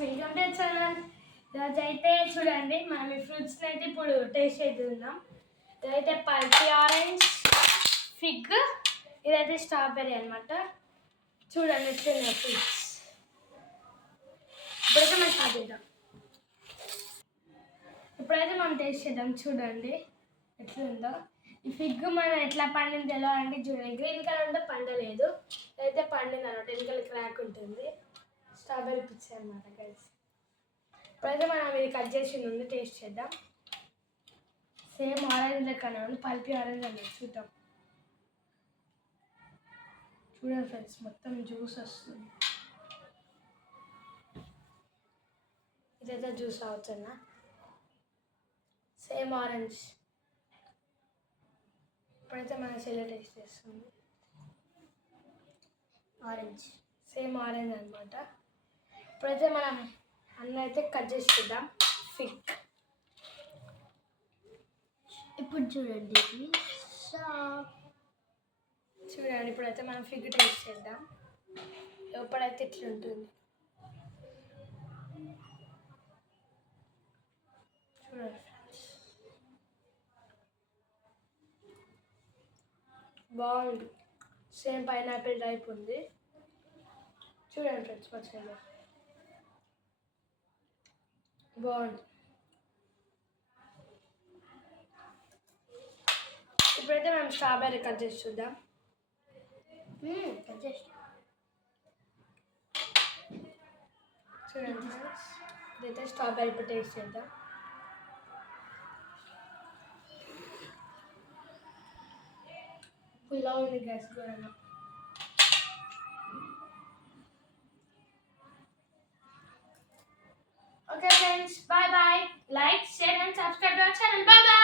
Welcome to channel. ఈరోజు అయితే చూడండి మనం ఈ ఫ్రూట్స్ని అయితే ఇప్పుడు టేస్ట్ చేద్దాం. ఇదైతే పల్పీ ఆరెంజ్, ఫిగ్, ఇదైతే స్ట్రాబెర్రీ అనమాట. చూడండి ఎట్లున్నాయి ఫ్రూట్స్. ఇప్పుడైతే మనం స్టార్ట్ చేద్దాం. ఇప్పుడైతే మనం టేస్ట్ చేద్దాం. చూడండి ఎట్లుందో. ఈ ఫిగ్ మనం ఎట్లా పండింది ఎలా అంటే చూడండి, గ్రీన్ కలర్ ఉంటే పండలేదు, అయితే పండింది అనమాట. వెనకాల క్రాక్ ఉంటుంది. స్ట్రాబెర్రీ పిచ్చి అనమాట గైస్. ఇప్పుడైతే మనం ఇది కట్ చేసి ఉంది, టేస్ట్ చేద్దాం. సేమ్ ఆరెంజ్ లెక్కనే ఉంది, పల్పీ ఆరెంజ్ అన్నది. చూద్దాం. చూడండి ఫ్రెండ్స్, మొత్తం జ్యూస్ వస్తుంది. ఇదైతే జ్యూస్ అవుతున్నా. Same orange. ఇప్పుడైతే మన చెల్లి టేస్ట్ చేస్తుంది. ఆరెంజ్, సేమ్ ఆరెంజ్ అనమాట. ఇప్పుడైతే మనం అన్న అయితే కట్ చేసి చూద్దాం. ఫిగ్. ఇప్పుడు చూడండి, చూడండి ఇప్పుడైతే మనం ఫిగ్ టేస్ట్ చేద్దాం. లోపలైతే ఇట్లుంటుంది. చూడండి ఫ్రెండ్స్, బాగుంది. సేమ్ పైనాపిల్ టైప్ ఉంది. చూడండి ఫ్రెండ్స్, మంచిగా బాగుంది. ఇప్పుడైతే మనం స్ట్రాబెర్రీ కట్ చేసి చూద్దాం. కట్ చేసి చూడండి ఫ్రెండ్స్, ఇదైతే స్ట్రాబెర్రీ ఇప్పుడు టేస్ట్ చేద్దాం. ఫుల్గా ఉంది గ్యాస్ ఘోరంగా. Okay friends, bye bye. Like, share and subscribe to our channel. Bye bye.